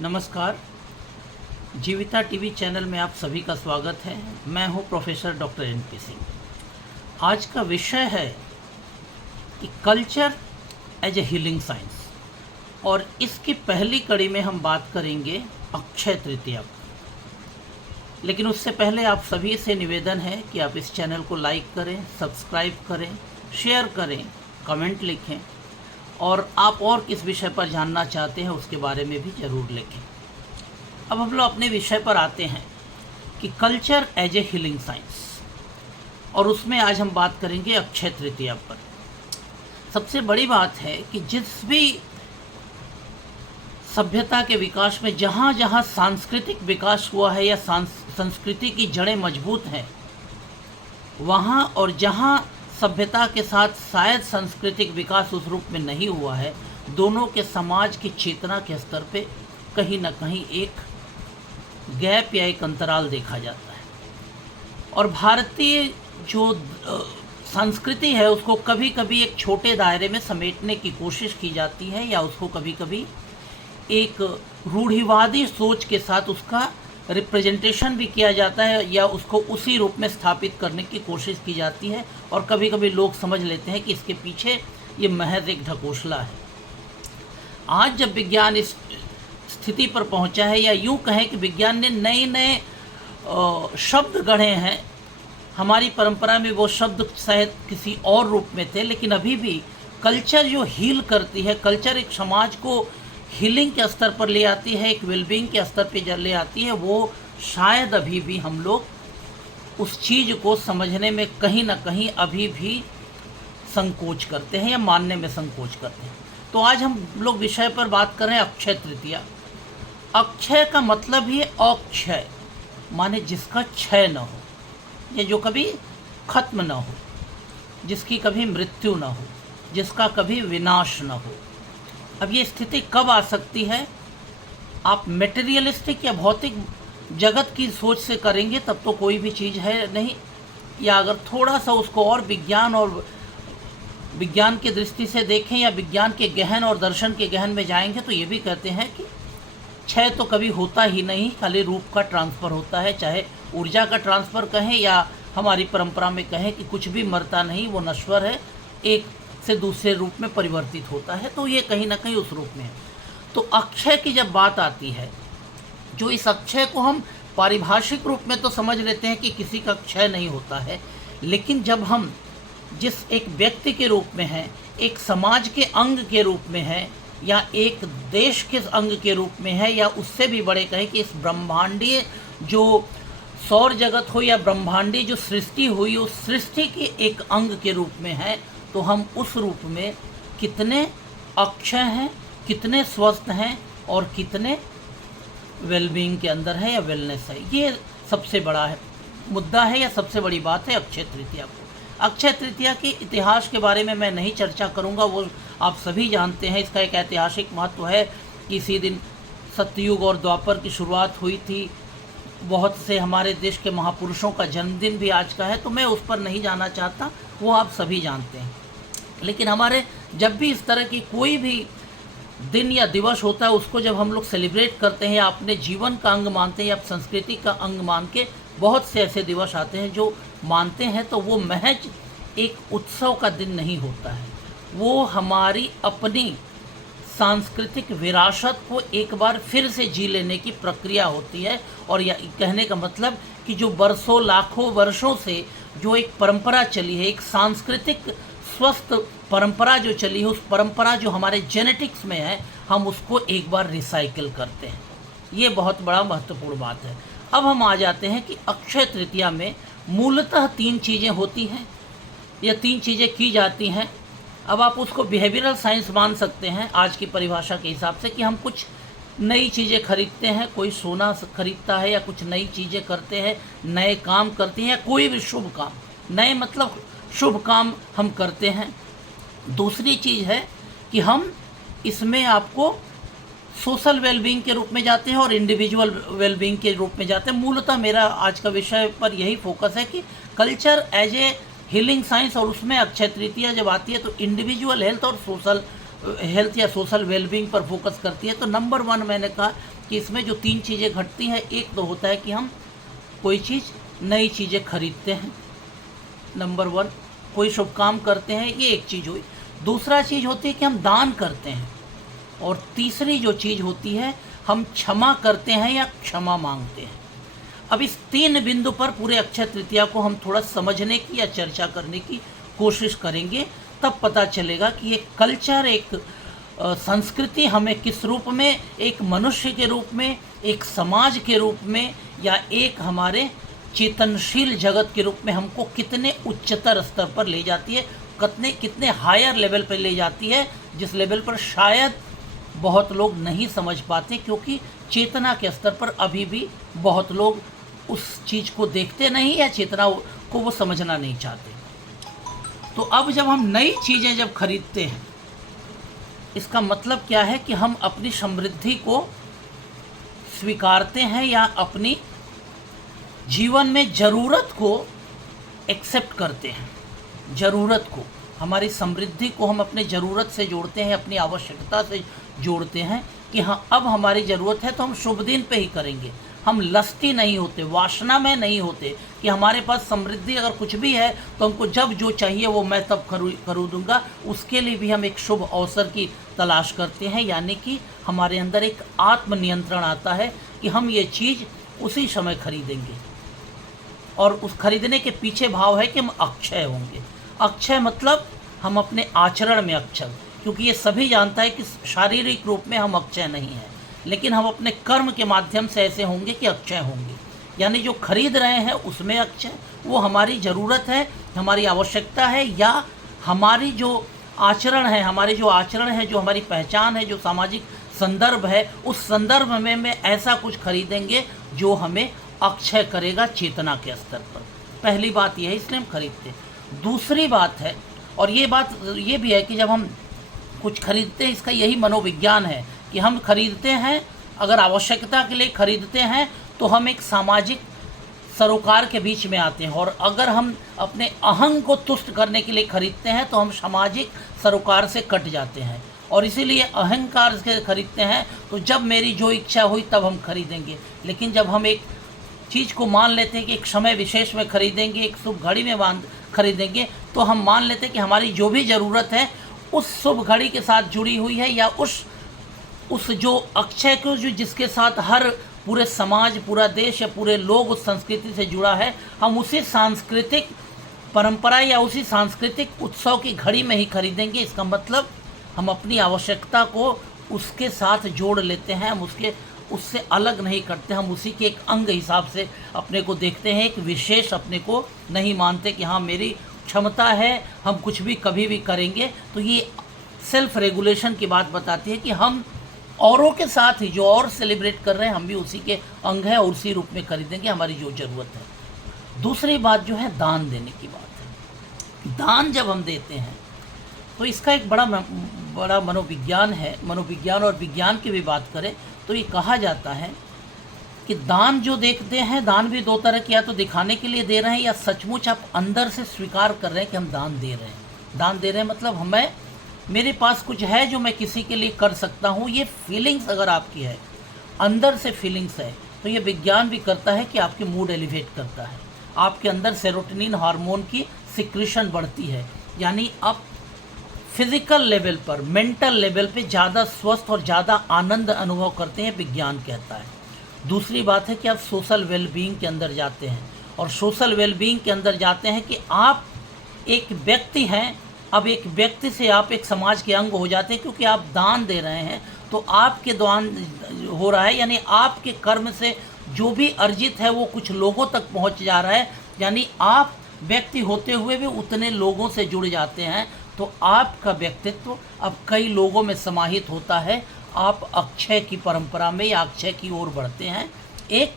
नमस्कार। जीविता TV channel में आप सभी का स्वागत है। मैं हूं प्रोफेसर डॉक्टर एन.पी. सिंह। आज का विषय है कि culture as a healing science, और इसकी पहली कड़ी में हम बात करेंगे अक्षय तृतीया। लेकिन उससे पहले आप सभी से निवेदन है कि आप इस चैनल को लाइक करें, सब्सक्राइब करें, शेयर करें, कमेंट लिखें, और आप और किस विषय पर जानना चाहते हैं उसके बारे में भी ज़रूर लिखें। अब हम लोग अपने विषय पर आते हैं कि culture as a healing science, और उसमें आज हम बात करेंगे अक्षय तृतीया पर। सबसे बड़ी बात है कि जिस भी सभ्यता के विकास में जहाँ जहाँ सांस्कृतिक विकास हुआ है या संस्कृति की जड़ें मजबूत हैं, वहाँ और जहाँ सभ्यता के साथ शायद सांस्कृतिक विकास उस रूप में नहीं हुआ है, दोनों के समाज की चेतना के स्तर पे कहीं ना कहीं एक गैप या एक अंतराल देखा जाता है। और भारतीय जो संस्कृति है उसको कभी कभी एक छोटे दायरे में समेटने की कोशिश की जाती है, या उसको कभी कभी एक रूढ़िवादी सोच के साथ उसका रिप्रेजेंटेशन भी किया जाता है, या उसको उसी रूप में स्थापित करने की कोशिश की जाती है। और कभी कभी लोग समझ लेते हैं कि इसके पीछे ये महज एक ढकोसला है। आज जब विज्ञान इस स्थिति पर पहुंचा है, या यूं कहें कि विज्ञान ने नए नए शब्द गढ़े हैं, हमारी परंपरा में वो शब्द शायद किसी और रूप में थे, लेकिन अभी भी कल्चर जो हील करती है, कल्चर एक समाज को हीलिंग के स्तर पर ले आती है, एक वेलबींग के स्तर पर ले आती है, वो शायद अभी भी हम लोग उस चीज़ को समझने में कहीं ना कहीं अभी भी संकोच करते हैं या मानने में संकोच करते हैं। तो आज हम लोग विषय पर बात कर रहे हैं अक्षय तृतीया। अक्षय का मतलब ही अक्षय, माने जिसका क्षय न हो, ये जो कभी खत्म न हो, जिसकी कभी मृत्यु न हो, जिसका कभी विनाश न हो। अब ये स्थिति कब आ सकती है? आप मेटेरियलिस्टिक या भौतिक जगत की सोच से करेंगे तब तो कोई भी चीज़ है नहीं, या अगर थोड़ा सा उसको और विज्ञान की दृष्टि से देखें, या विज्ञान के गहन और दर्शन के गहन में जाएंगे, तो ये भी कहते हैं कि क्षय तो कभी होता ही नहीं, खाली रूप का ट्रांसफ़र होता है। चाहे ऊर्जा का ट्रांसफ़र कहें या हमारी परंपरा में कहें कि कुछ भी मरता नहीं, वो नश्वर है, एक से दूसरे रूप में परिवर्तित होता है। तो ये कहीं ना कहीं उस रूप में है। तो अक्षय की जब बात आती है, जो इस अक्षय को हम पारिभाषिक रूप में तो समझ लेते हैं कि किसी का क्षय नहीं होता है, लेकिन जब हम जिस एक व्यक्ति के रूप में हैं, एक समाज के अंग के रूप में हैं, या एक देश के अंग के रूप में है, या उससे भी बड़े कहें कि इस ब्रह्मांडीय जो सौर जगत हो या ब्रह्मांडीय जो सृष्टि हुई उस सृष्टि के एक अंग के रूप में है, तो हम उस रूप में कितने अक्षय हैं, कितने स्वस्थ हैं, और कितने वेलबींग के अंदर है या वेलनेस है। ये सबसे बड़ा मुद्दा है, या सबसे बड़ी बात है अक्षय तृतीया को। अक्षय तृतीया के इतिहास के बारे में मैं नहीं चर्चा करूंगा, वो आप सभी जानते हैं। इसका एक ऐतिहासिक महत्व है कि इसी दिन सतयुग और द्वापर की शुरुआत हुई थी। बहुत से हमारे देश के महापुरुषों का जन्मदिन भी आज का है, तो मैं उस पर नहीं जाना चाहता, वो आप सभी जानते हैं। लेकिन हमारे जब भी इस तरह की कोई भी दिन या दिवस होता है, उसको जब हम लोग सेलिब्रेट करते हैं या अपने जीवन का अंग मानते हैं या संस्कृति का अंग मान के, बहुत से ऐसे दिवस आते हैं जो मानते हैं, तो वो महज एक उत्सव का दिन नहीं होता है, वो हमारी अपनी सांस्कृतिक विरासत को एक बार फिर से जी लेने की प्रक्रिया होती है। और यह कहने का मतलब कि जो बरसों लाखों वर्षों से जो एक परंपरा चली है, एक सांस्कृतिक स्वस्थ परंपरा जो चली है, उस परंपरा जो हमारे जेनेटिक्स में है, हम उसको एक बार रिसाइकिल करते हैं। ये बहुत बड़ा महत्वपूर्ण बात है। अब हम आ जाते हैं कि अक्षय तृतीया में मूलतः 3 चीज़ें होती हैं, या 3 चीज़ें की जाती हैं। अब आप उसको बिहेवियरल साइंस मान सकते हैं आज की परिभाषा के हिसाब से, कि हम कुछ नई चीज़ें खरीदते हैं, कोई सोना खरीदता है, या कुछ नई चीज़ें करते हैं, नए काम करते हैं, या कोई भी शुभ काम, नए मतलब शुभ काम हम करते हैं। दूसरी चीज़ है कि हम इसमें आपको सोशल वेलबींग के रूप में जाते हैं और इंडिविजुअल वेलबींग के रूप में जाते हैं। मूलतः मेरा आज का विषय पर यही फोकस है कि culture as a healing science, और उसमें अक्षय तृतीया जब आती है तो इंडिविजुअल हेल्थ और सोशल हेल्थ या सोशल वेलबींग पर फोकस करती है। तो नंबर 1 मैंने कहा कि इसमें जो 3 चीज़ें घटती हैं, एक तो होता है कि हम कोई चीज़ नई चीज़ें खरीदते हैं, नंबर 1, कोई शुभ काम करते हैं, ये एक चीज़ हुई। दूसरा चीज़ होती है कि हम दान करते हैं, और तीसरी जो चीज़ होती है हम क्षमा करते हैं या क्षमा मांगते हैं। अब इस 3 बिंदु पर पूरे अक्षय तृतीया को हम थोड़ा समझने की या चर्चा करने की कोशिश करेंगे, तब पता चलेगा कि एक कल्चर, एक संस्कृति हमें किस रूप में, एक मनुष्य के रूप में, एक समाज के रूप में, या एक हमारे चेतनशील जगत के रूप में हमको कितने उच्चतर स्तर पर ले जाती है, कितने हायर लेवल पर ले जाती है, जिस लेवल पर शायद बहुत लोग नहीं समझ पाते, क्योंकि चेतना के स्तर पर अभी भी बहुत लोग उस चीज़ को देखते नहीं या चेतना को वो समझना नहीं चाहते। तो अब जब हम नई चीज़ें जब खरीदते हैं, इसका मतलब क्या है कि हम अपनी समृद्धि को स्वीकारते हैं या अपनी जीवन में ज़रूरत को एक्सेप्ट करते हैं। ज़रूरत को, हमारी समृद्धि को हम अपने ज़रूरत से जोड़ते हैं, अपनी आवश्यकता से जोड़ते हैं कि हाँ, अब हमारी ज़रूरत है तो हम शुभ दिन पे ही करेंगे। हम लस्टी नहीं होते, वासना में नहीं होते कि हमारे पास समृद्धि अगर कुछ भी है तो हमको जब जो चाहिए वो मैं तब खरीदूंगा। उसके लिए भी हम एक शुभ अवसर की तलाश करते हैं, यानी कि हमारे अंदर एक आत्मनियंत्रण आता है कि हम ये चीज़ उसी समय खरीदेंगे। और उस खरीदने के पीछे भाव है कि हम अक्षय होंगे। अक्षय मतलब हम अपने आचरण में अक्षय, क्योंकि ये सभी जानता है कि शारीरिक रूप में हम अक्षय नहीं हैं, लेकिन हम अपने कर्म के माध्यम से ऐसे होंगे कि अक्षय होंगे। यानी जो खरीद रहे हैं उसमें अक्षय, वो हमारी ज़रूरत है, हमारी आवश्यकता है, या हमारी जो आचरण है, जो हमारी पहचान है, जो सामाजिक संदर्भ है, उस संदर्भ में मैं ऐसा कुछ खरीदेंगे जो हमें अक्षय करेगा चेतना के स्तर पर। पहली बात यह है, इसलिए हम खरीदते हैं। दूसरी बात है, और ये बात ये भी है कि जब हम कुछ खरीदते हैं, इसका यही मनोविज्ञान है कि हम खरीदते हैं, अगर आवश्यकता के लिए खरीदते हैं तो हम एक सामाजिक सरोकार के बीच में आते हैं, और अगर हम अपने अहंग को तुष्ट करने के लिए खरीदते हैं तो हम सामाजिक सरोकार से कट जाते हैं। और इसीलिए अहंकार से खरीदते हैं, तो जब मेरी जो इच्छा हुई तब हम खरीदेंगे। लेकिन जब हम एक चीज़ को मान लेते हैं कि एक समय विशेष में खरीदेंगे, एक शुभ घड़ी में खरीदेंगे, तो हम मान लेते हैं कि हमारी जो भी ज़रूरत है उस शुभ घड़ी के साथ जुड़ी हुई है, या उस जो अक्षय को जो जिसके साथ हर पूरे समाज, पूरा देश या पूरे लोग उस संस्कृति से जुड़ा है, हम उसी सांस्कृतिक परंपरा या उसी सांस्कृतिक उत्सव की घड़ी में ही खरीदेंगे। इसका मतलब हम अपनी आवश्यकता को उसके साथ जोड़ लेते हैं, हम उससे अलग नहीं करते, हम उसी के एक अंग हिसाब से अपने को देखते हैं, एक विशेष अपने को नहीं मानते कि हाँ मेरी क्षमता है, हम कुछ भी कभी भी करेंगे। तो ये सेल्फ रेगुलेशन की बात बताती है कि हम औरों के साथ ही जो और सेलिब्रेट कर रहे हैं, हम भी उसी के अंग हैं और उसी रूप में खरीदेंगे हमारी जो ज़रूरत है। दूसरी बात जो है दान देने की बात है। दान जब हम देते हैं तो इसका एक बड़ा मनोविज्ञान है। मनोविज्ञान और विज्ञान की भी बात करें तो ये कहा जाता है कि दान जो देखते हैं, दान भी 2 तरह की, या तो दिखाने के लिए दे रहे हैं या सचमुच आप अंदर से स्वीकार कर रहे हैं कि हम दान दे रहे हैं। दान दे रहे हैं मतलब मेरे पास कुछ है जो मैं किसी के लिए कर सकता हूँ। ये फीलिंग्स अगर आपकी है, अंदर से फीलिंग्स है, तो ये विज्ञान भी करता है कि आपके मूड एलिवेट करता है, आपके अंदर सेरोटोनिन हार्मोन की सिक्रीशन बढ़ती है, यानी आप फिजिकल लेवल पर, मेंटल लेवल पे ज़्यादा स्वस्थ और ज़्यादा आनंद अनुभव करते हैं, विज्ञान कहता है। दूसरी बात है कि आप सोशल वेलबींग के अंदर जाते हैं, और सोशल वेलबींग के अंदर जाते हैं कि आप एक व्यक्ति हैं, अब एक व्यक्ति से आप एक समाज के अंग हो जाते हैं, क्योंकि आप दान दे रहे हैं तो आपके दान हो रहा है, यानी आपके कर्म से जो भी अर्जित है वो कुछ लोगों तक पहुंच जा रहा है, यानी आप व्यक्ति होते हुए भी उतने लोगों से जुड़ जाते हैं। तो आपका व्यक्तित्व अब कई लोगों में समाहित होता है, आप अक्षय की परंपरा में या अक्षय की ओर बढ़ते हैं, एक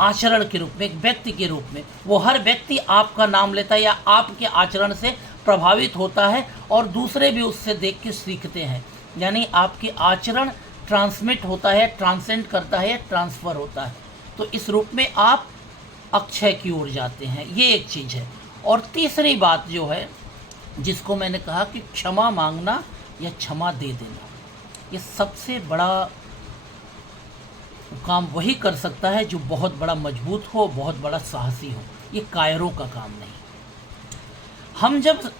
आचरण के रूप में, एक व्यक्ति के रूप में। वो हर व्यक्ति आपका नाम लेता है या आपके आचरण से प्रभावित होता है, और दूसरे भी उससे देख के सीखते हैं, यानी आपके आचरण ट्रांसमिट होता है, ट्रांसेंड करता है, ट्रांसफ़र होता है। तो इस रूप में आप अक्षय की ओर जाते हैं, ये एक चीज़ है। और तीसरी बात जो है, जिसको मैंने कहा कि क्षमा मांगना या क्षमा दे देना, ये सबसे बड़ा काम वही कर सकता है जो बहुत बड़ा मजबूत हो, बहुत बड़ा साहसी हो। ये कायरों का काम नहीं। हम जब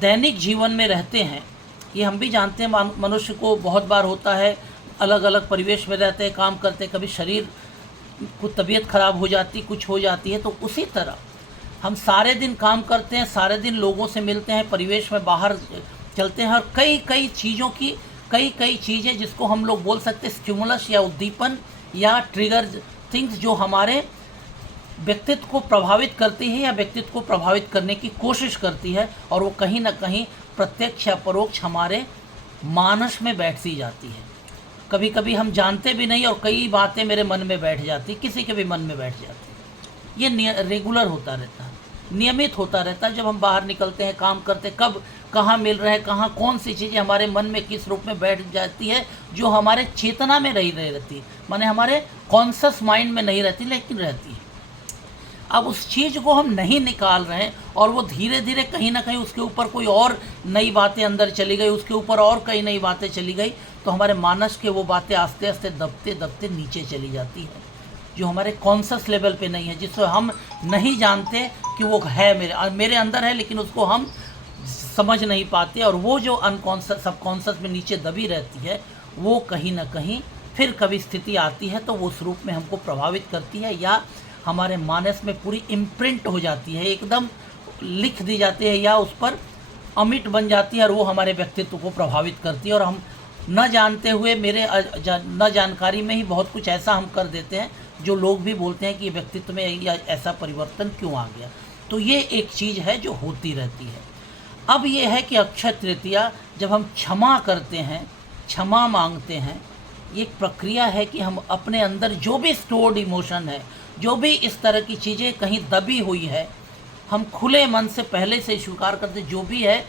दैनिक जीवन में रहते हैं, ये हम भी जानते हैं, मनुष्य को बहुत बार होता है, अलग अलग परिवेश में रहते हैं, काम करते हैं, कभी शरीर को तबीयत खराब हो जाती, कुछ हो जाती है। तो उसी तरह हम सारे दिन काम करते हैं, सारे दिन लोगों से मिलते हैं, परिवेश में बाहर चलते हैं, और कई कई चीज़ों की कई चीज़ें जिसको हम लोग बोल सकते हैं स्टिमुलस या उद्दीपन या ट्रिगर थिंग्स, जो हमारे व्यक्तित्व को प्रभावित करती है या व्यक्तित्व को प्रभावित करने की कोशिश करती है, और वो कहीं ना कहीं प्रत्यक्ष या परोक्ष हमारे मानस में बैठती जाती है। कभी कभी हम जानते भी नहीं, और कई बातें मेरे मन में बैठ जाती, किसी के भी मन में बैठ जाती। ये रेगुलर होता रहता है, नियमित होता रहता है। जब हम बाहर निकलते हैं, काम करते, कब कहाँ मिल रहे हैं, कहाँ कौन सी चीज़ें हमारे मन में किस रूप में बैठ जाती है, जो हमारे चेतना में रहती है, माने हमारे कॉन्शस माइंड में नहीं रहती, लेकिन रहती है। अब उस चीज़ को हम नहीं निकाल रहे हैं, और वो धीरे धीरे कहीं ना कहीं उसके ऊपर कोई और नई बातें अंदर चली गई, उसके ऊपर और कई नई बातें चली गई, तो हमारे मानस के वो बातें आस्ते आस्ते दबते दबते नीचे चली जाती है, जो हमारे कॉन्शस लेवल पे नहीं है, जिसको हम नहीं जानते कि वो है मेरे अंदर है, लेकिन उसको हम समझ नहीं पाते। और वो जो अनकॉन्शस सबकॉन्शस में नीचे दबी रहती है, वो कहीं ना कहीं फिर कभी स्थिति आती है तो वो उस रूप में हमको प्रभावित करती है, या हमारे मानस में पूरी इम्प्रिंट हो जाती है, एकदम लिख दी जाती है, या उस पर अमिट बन जाती है, और वो हमारे व्यक्तित्व को प्रभावित करती है। और हम न जानते हुए, न जानकारी में ही बहुत कुछ ऐसा हम कर देते हैं, जो लोग भी बोलते हैं कि व्यक्तित्व में या ऐसा परिवर्तन क्यों आ गया। तो ये एक चीज़ है जो होती रहती है। अब ये है कि अक्षय तृतीया जब हम क्षमा करते हैं, क्षमा मांगते हैं, ये एक प्रक्रिया है कि हम अपने अंदर जो भी स्टोर्ड इमोशन है, जो भी इस तरह की चीज़ें कहीं दबी हुई है, हम खुले मन से पहले से स्वीकार करते, जो भी है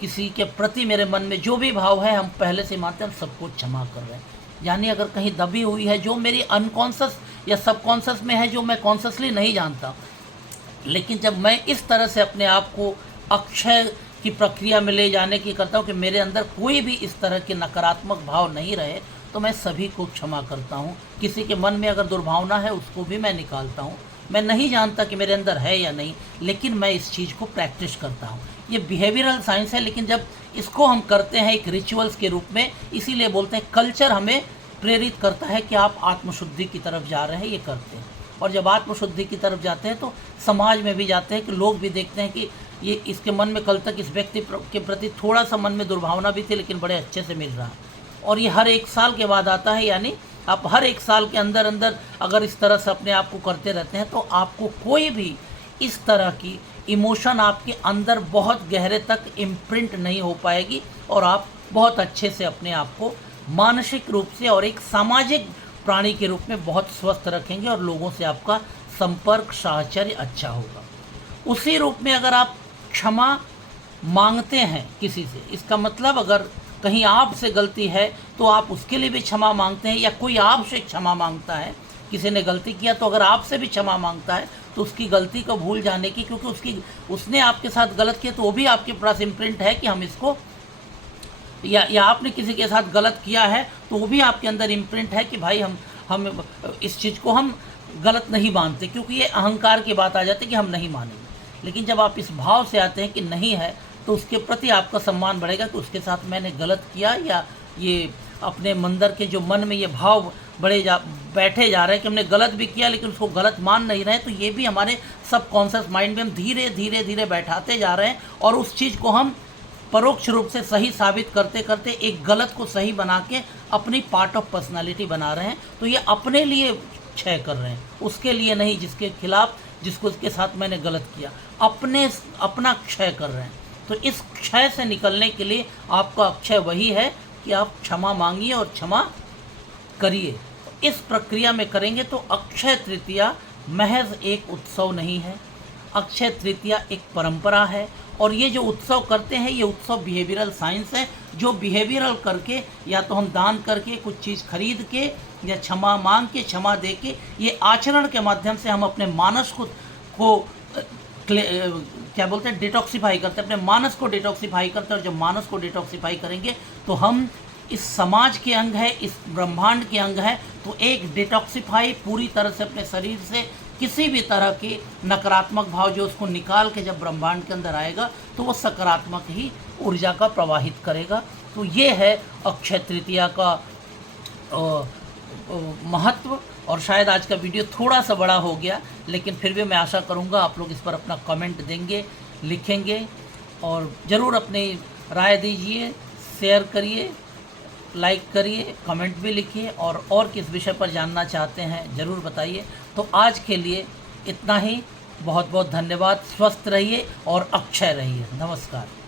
किसी के प्रति मेरे मन में जो भी भाव है, हम पहले से मानते हैं, हम सबको क्षमा कर रहे हैं। यानी अगर कहीं दबी हुई है, जो मेरी अनकॉन्शस या सबकॉन्शस में है, जो मैं कॉन्शसली नहीं जानता, लेकिन जब मैं इस तरह से अपने आप को अक्षय की प्रक्रिया में ले जाने की करता हूँ कि मेरे अंदर कोई भी इस तरह के नकारात्मक भाव नहीं रहे, तो मैं सभी को क्षमा करता हूँ। किसी के मन में अगर दुर्भावना है, उसको भी मैं निकालता हूँ। मैं नहीं जानता कि मेरे अंदर है या नहीं, लेकिन मैं इस चीज़ को प्रैक्टिस करता हूँ। ये बिहेवियरल साइंस है, लेकिन जब इसको हम करते हैं एक रिचुअल्स के रूप में, इसीलिए बोलते हैं कल्चर हमें प्रेरित करता है कि आप आत्मशुद्धि की तरफ जा रहे हैं, ये करते हैं। और जब आत्मशुद्धि की तरफ जाते हैं तो समाज में भी जाते हैं कि लोग भी देखते हैं कि ये इसके मन में कल तक इस व्यक्ति के प्रति थोड़ा सा मन में दुर्भावना भी थी, लेकिन बड़े अच्छे से मिल रहा है। और ये हर 1 साल के बाद आता है, यानी आप हर 1 साल के अंदर अंदर अगर इस तरह से अपने आप को करते रहते हैं, तो आपको कोई भी इस तरह की इमोशन आपके अंदर बहुत गहरे तक इम्प्रिंट नहीं हो पाएगी, और आप बहुत अच्छे से अपने आप को मानसिक रूप से और एक सामाजिक प्राणी के रूप में बहुत स्वस्थ रखेंगे, और लोगों से आपका संपर्क साहचर्य अच्छा होगा। उसी रूप में अगर आप क्षमा मांगते हैं किसी से, इसका मतलब अगर कहीं आपसे गलती है तो आप उसके लिए भी क्षमा मांगते हैं, या कोई आपसे क्षमा मांगता है, किसी ने गलती किया तो अगर आपसे भी क्षमा मांगता है, तो उसकी गलती को भूल जाने की, क्योंकि उसने आपके साथ गलत किया, तो वो भी आपके पास इम्प्रिंट है कि हम इसको, या आपने किसी के साथ गलत किया है तो वो भी आपके अंदर इम्प्रिंट है कि भाई हम इस चीज़ को हम गलत नहीं मानते, क्योंकि ये अहंकार की बात आ जाती है कि हम नहीं मानेंगे। लेकिन जब आप इस भाव से आते हैं कि नहीं है, तो उसके प्रति आपका सम्मान बढ़ेगा कि उसके साथ मैंने गलत किया, या ये अपने मंदिर के जो मन में ये भाव बैठे जा रहे हैं कि हमने गलत भी किया, लेकिन उसको गलत मान नहीं रहे, तो ये भी हमारे सबकॉन्शियस माइंड में हम धीरे धीरे धीरे बैठाते जा रहे हैं, और उस चीज़ को हम परोक्ष रूप से सही साबित करते करते एक गलत को सही बना के अपनी पार्ट ऑफ पर्सनालिटी बना रहे हैं। तो ये अपने लिए क्षय कर रहे हैं, उसके लिए नहीं जिसके खिलाफ, जिसके साथ मैंने गलत किया, अपना क्षय कर रहे हैं। तो इस क्षय से निकलने के लिए आपका अक्षय वही है कि आप क्षमा मांगिए और क्षमा करिए। इस प्रक्रिया में करेंगे तो अक्षय तृतीया महज एक उत्सव नहीं है, अक्षय तृतीया एक परंपरा है। और ये जो उत्सव करते हैं, ये उत्सव बिहेवियरल साइंस है, जो बिहेवियरल करके, या तो हम दान करके, कुछ चीज़ खरीद के, या क्षमा मांग के, क्षमा दे के, ये आचरण के माध्यम से हम अपने मानस को क्या बोलते हैं, डिटॉक्सीफाई करते हैं, अपने मानस को डिटॉक्सीफाई करते हैं। और जब मानस को डिटॉक्सीफाई करेंगे तो हम इस समाज के अंग है, इस ब्रह्मांड के अंग है, तो एक डिटॉक्सीफाई पूरी तरह से अपने शरीर से किसी भी तरह के नकारात्मक भाव जो उसको निकाल के जब ब्रह्मांड के अंदर आएगा तो वो सकारात्मक ही ऊर्जा का प्रवाहित करेगा। तो ये है अक्षय तृतीया का महत्व। और शायद आज का वीडियो थोड़ा सा बड़ा हो गया, लेकिन फिर भी मैं आशा करूँगा आप लोग इस पर अपना कमेंट देंगे, लिखेंगे और ज़रूर अपनी राय दीजिए, शेयर करिए, लाइक करिए, कमेंट भी लिखिए और किस विषय पर जानना चाहते हैं ज़रूर बताइए। तो आज के लिए इतना ही। बहुत बहुत धन्यवाद। स्वस्थ रहिए और अक्षय रहिए। नमस्कार।